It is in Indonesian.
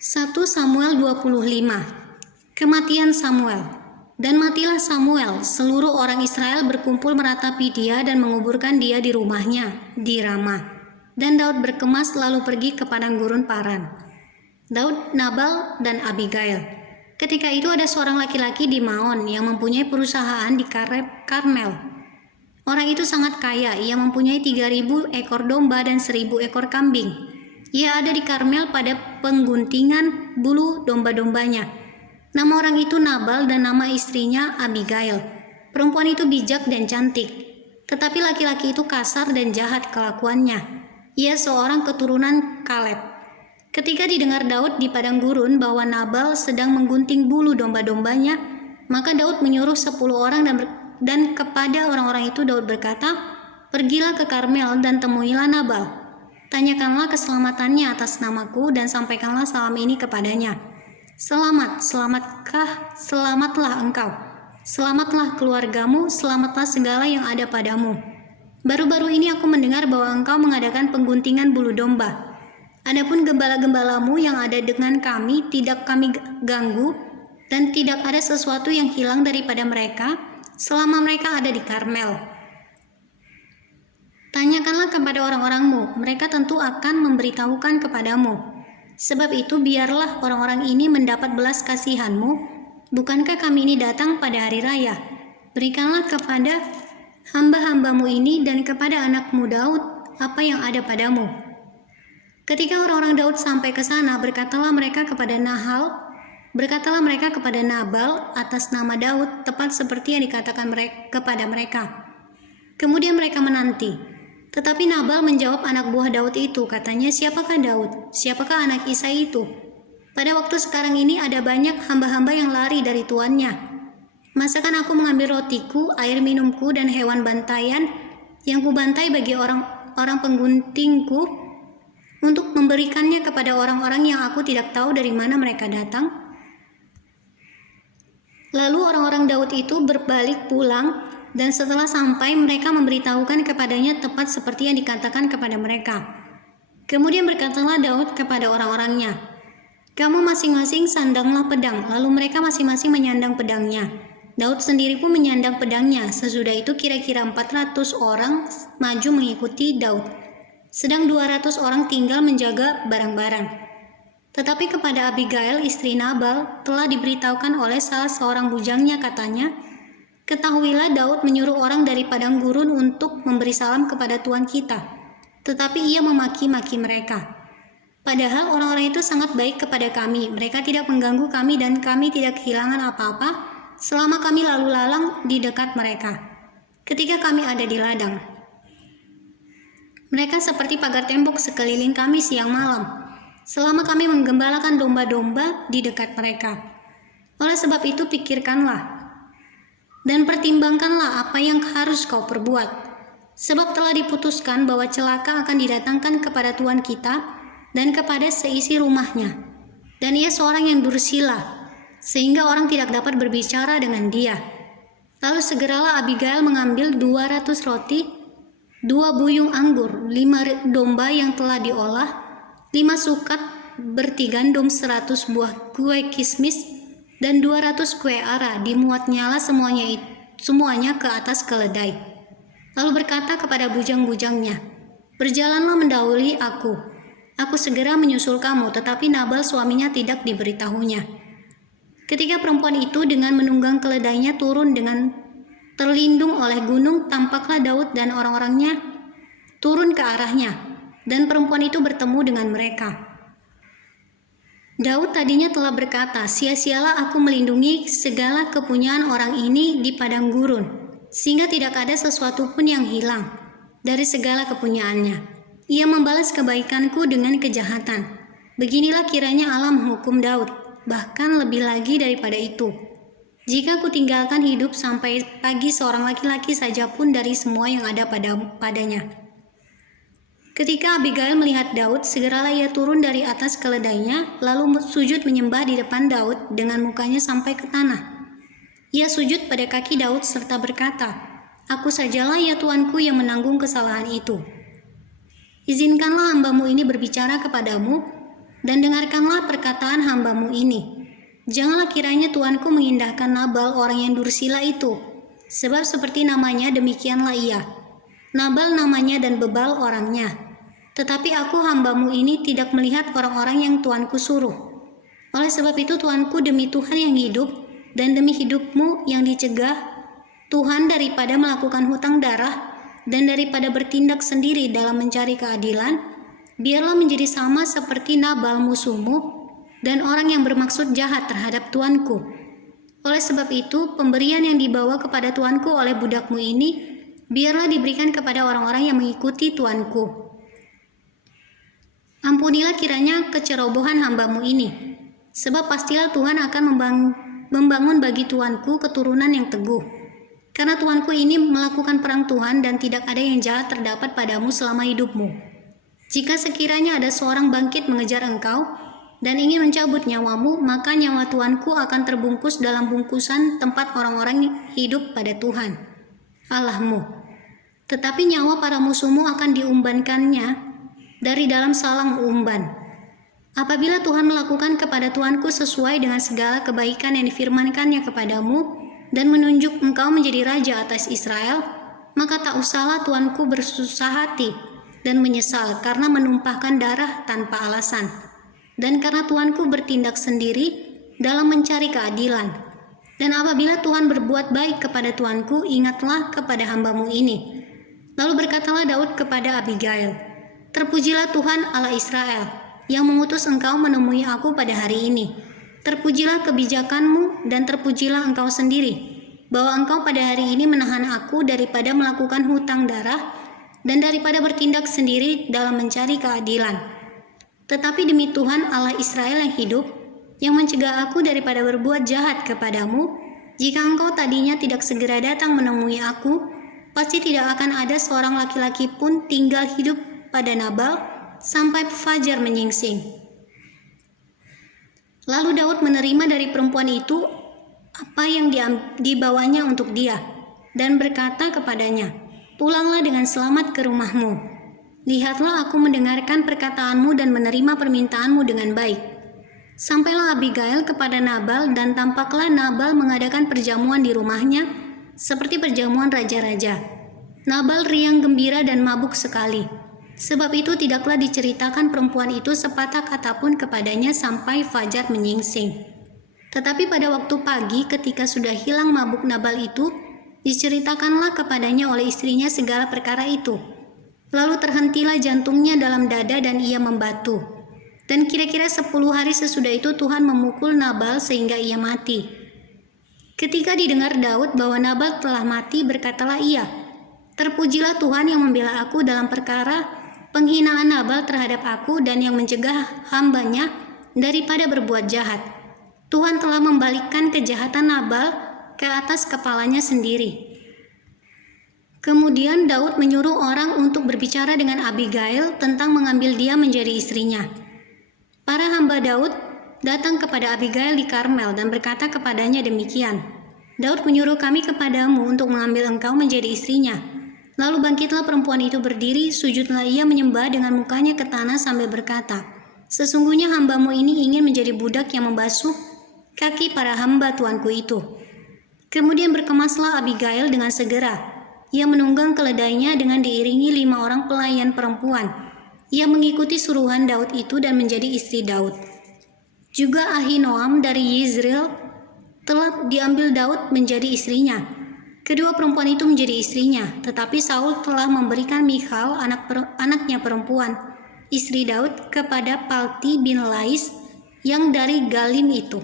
1 Samuel 25. Kematian Samuel. Dan matilah Samuel, seluruh orang Israel berkumpul meratapi dia dan menguburkan dia di rumahnya, di Rama. Dan Daud berkemas lalu pergi ke padang gurun Paran. Daud, Nabal, dan Abigail. Ketika itu ada seorang laki-laki di Maon yang mempunyai perusahaan di Karmel. Orang itu sangat kaya, ia mempunyai 3.000 ekor domba dan 1.000 ekor kambing. Ia ada di Karmel pada pengguntingan bulu domba-dombanya. Nama orang itu Nabal dan nama istrinya Abigail. Perempuan itu bijak dan cantik, tetapi laki-laki itu kasar dan jahat kelakuannya. Ia seorang keturunan Kaleb. Ketika didengar Daud di padang gurun bahwa Nabal sedang menggunting bulu domba-dombanya, maka Daud menyuruh 10 orang dan kepada orang-orang itu Daud berkata, "Pergilah ke Karmel dan temuilah Nabal. Tanyakanlah keselamatannya atas namaku dan sampaikanlah salam ini kepadanya. Selamatlah engkau. Selamatlah keluargamu, selamatlah segala yang ada padamu. Baru-baru ini aku mendengar bahwa engkau mengadakan pengguntingan bulu domba. Adapun gembala-gembalamu yang ada dengan kami tidak kami ganggu, dan tidak ada sesuatu yang hilang daripada mereka selama mereka ada di Karmel. Tanyakanlah kepada orang-orangmu, mereka tentu akan memberitahukan kepadamu. Sebab itu biarlah orang-orang ini mendapat belas kasihanmu. Bukankah kami ini datang pada hari raya? Berikanlah kepada hamba-hambamu ini dan kepada anakmu Daud apa yang ada padamu." Ketika orang-orang Daud sampai ke sana, berkatalah mereka kepada Nabal atas nama Daud, tepat seperti yang dikatakan kepada mereka. Kemudian mereka menanti. Tetapi Nabal menjawab anak buah Daud itu, katanya, "Siapakah Daud? Siapakah anak Isai itu? Pada waktu sekarang ini ada banyak hamba-hamba yang lari dari tuannya. Masakan aku mengambil rotiku, air minumku, dan hewan bantaian yang kubantai bagi orang pengguntingku untuk memberikannya kepada orang-orang yang aku tidak tahu dari mana mereka datang?" Lalu orang-orang Daud itu berbalik pulang, dan setelah sampai mereka memberitahukan kepadanya tepat seperti yang dikatakan kepada mereka. Kemudian berkatalah Daud kepada orang-orangnya, "Kamu masing-masing sandanglah pedang." Lalu mereka masing-masing menyandang pedangnya. Daud sendiri pun menyandang pedangnya. Sesudah itu kira-kira 400 orang maju mengikuti Daud, sedang 200 orang tinggal menjaga barang-barang. Tetapi kepada Abigail, istri Nabal, telah diberitahukan oleh salah seorang bujangnya, katanya, "Ketahuilah Daud menyuruh orang dari padang gurun untuk memberi salam kepada Tuan kita." Tetapi ia memaki-maki mereka. "Padahal orang-orang itu sangat baik kepada kami. Mereka tidak mengganggu kami dan kami tidak kehilangan apa-apa selama kami lalu lalang di dekat mereka. Ketika kami ada di ladang, mereka seperti pagar tembok sekeliling kami siang malam, selama kami menggembalakan domba-domba di dekat mereka. Oleh sebab itu pikirkanlah dan pertimbangkanlah apa yang harus kau perbuat. Sebab telah diputuskan bahwa celaka akan didatangkan kepada Tuan kita dan kepada seisi rumahnya. Dan ia seorang yang dursila, sehingga orang tidak dapat berbicara dengan dia." Lalu segeralah Abigail mengambil 200 roti, 2 buyung anggur, 5 domba yang telah diolah, 5 sukat berti gandum, 100 buah kue kismis, dan 200 kue ara. Dimuat nyala semuanya ke atas keledai. Lalu berkata kepada bujang-bujangnya, "Berjalanlah mendahului aku. Aku segera menyusul kamu." Tetapi Nabal suaminya tidak diberitahunya. Ketika perempuan itu dengan menunggang keledainya turun dengan terlindung oleh gunung, tampaklah Daud dan orang-orangnya turun ke arahnya, dan perempuan itu bertemu dengan mereka. Daud tadinya telah berkata, "Sia-sialah aku melindungi segala kepunyaan orang ini di padang gurun, sehingga tidak ada sesuatu pun yang hilang dari segala kepunyaannya. Ia membalas kebaikanku dengan kejahatan. Beginilah kiranya Allah menghukum Daud, bahkan lebih lagi daripada itu. Jika ku tinggalkan hidup sampai pagi seorang laki-laki saja pun dari semua yang ada padanya." Ketika Abigail melihat Daud, segeralah ia turun dari atas keledainya, lalu sujud menyembah di depan Daud dengan mukanya sampai ke tanah. Ia sujud pada kaki Daud serta berkata, "Aku sajalah ya tuanku yang menanggung kesalahan itu. Izinkanlah hambamu ini berbicara kepadamu Dan dengarkanlah perkataan hamba-Mu ini. Janganlah kiranya Tuanku mengindahkan Nabal orang yang dursila itu, sebab seperti namanya demikianlah ia. Nabal namanya dan bebal orangnya. Tetapi aku hamba-Mu ini tidak melihat orang-orang yang Tuanku suruh. Oleh sebab itu Tuanku, demi Tuhan yang hidup dan demi hidup-Mu yang dicegah, Tuhan, daripada melakukan hutang darah dan daripada bertindak sendiri dalam mencari keadilan, biarlah menjadi sama seperti Nabal musuh-Mu dan orang yang bermaksud jahat terhadap Tuanku. Oleh sebab itu, pemberian yang dibawa kepada Tuanku oleh budak-Mu ini, biarlah diberikan kepada orang-orang yang mengikuti Tuanku. Ampunilah kiranya kecerobohan hamba-Mu ini, sebab pastilah Tuhan akan membangun bagi Tuanku keturunan yang teguh. Karena Tuanku ini melakukan perang Tuhan dan tidak ada yang jahat terdapat padamu selama hidup-Mu. Jika sekiranya ada seorang bangkit mengejar Engkau dan ingin mencabut nyawa-Mu, maka nyawa Tuanku akan terbungkus dalam bungkusan tempat orang-orang hidup pada Tuhan, Allah-Mu. Tetapi nyawa para musuh-Mu akan diumbankannya dari dalam salang umban. Apabila Tuhan melakukan kepada Tuanku sesuai dengan segala kebaikan yang difirmankannya kepadamu dan menunjuk Engkau menjadi raja atas Israel, maka tak usahlah Tuanku bersusah hati dan menyesal karena menumpahkan darah tanpa alasan, dan karena Tuanku bertindak sendiri dalam mencari keadilan. Dan apabila Tuhan berbuat baik kepada Tuanku, ingatlah kepada hamba-Mu ini. Lalu berkatalah Daud kepada Abigail, "Terpujilah Tuhan Allah Israel, yang mengutus engkau menemui aku pada hari ini. Terpujilah kebijakan-Mu dan terpujilah Engkau sendiri, bahwa Engkau pada hari ini menahan aku daripada melakukan hutang darah dan daripada bertindak sendiri dalam mencari keadilan. Tetapi demi Tuhan Allah Israel yang hidup, yang mencegah aku daripada berbuat jahat kepadamu, jika Engkau tadinya tidak segera datang menemui aku, pasti tidak akan ada seorang laki-laki pun tinggal hidup pada Nabal sampai fajar menyingsing." Lalu Daud menerima dari perempuan itu apa yang dibawanya untuk dia, dan berkata kepadanya, "Pulanglah dengan selamat ke rumahmu. Lihatlah, aku mendengarkan perkataanmu dan menerima permintaanmu dengan baik." Sampailah Abigail kepada Nabal, dan tampaklah Nabal mengadakan perjamuan di rumahnya, seperti perjamuan raja-raja. Nabal riang gembira dan mabuk sekali. Sebab itu tidaklah diceritakan perempuan itu sepatah kata pun kepadanya sampai fajar menyingsing. Tetapi pada waktu pagi, ketika sudah hilang mabuk Nabal itu, diceritakanlah kepadanya oleh istrinya segala perkara itu. Lalu terhentilah jantungnya dalam dada dan ia membatu. Dan kira-kira 10 hari sesudah itu Tuhan memukul Nabal sehingga ia mati. Ketika didengar Daud bahwa Nabal telah mati, berkatalah ia, "Terpujilah Tuhan yang membela aku dalam perkara penghinaan Nabal terhadap aku dan yang mencegah hambanya daripada berbuat jahat. Tuhan telah membalikkan kejahatan Nabal ke atas kepalanya sendiri." Kemudian Daud menyuruh orang untuk berbicara dengan Abigail tentang mengambil dia menjadi istrinya. Para hamba Daud datang kepada Abigail di Karmel dan berkata kepadanya demikian, "Daud menyuruh kami kepadamu untuk mengambil engkau menjadi istrinya." Lalu bangkitlah perempuan itu berdiri, sujudlah ia menyembah dengan mukanya ke tanah sambil berkata, "Sesungguhnya hamba-Mu ini ingin menjadi budak yang membasuh kaki para hamba Tuanku itu." Kemudian berkemaslah Abigail dengan segera. Ia menunggang keledainya dengan diiringi 5 orang pelayan perempuan. Ia mengikuti suruhan Daud itu dan menjadi istri Daud. Juga Ahinoam dari Yizreel telah diambil Daud menjadi istrinya. Kedua perempuan itu menjadi istrinya, tetapi Saul telah memberikan Michal, anaknya perempuan, istri Daud, kepada Palti bin Lais yang dari Galim itu.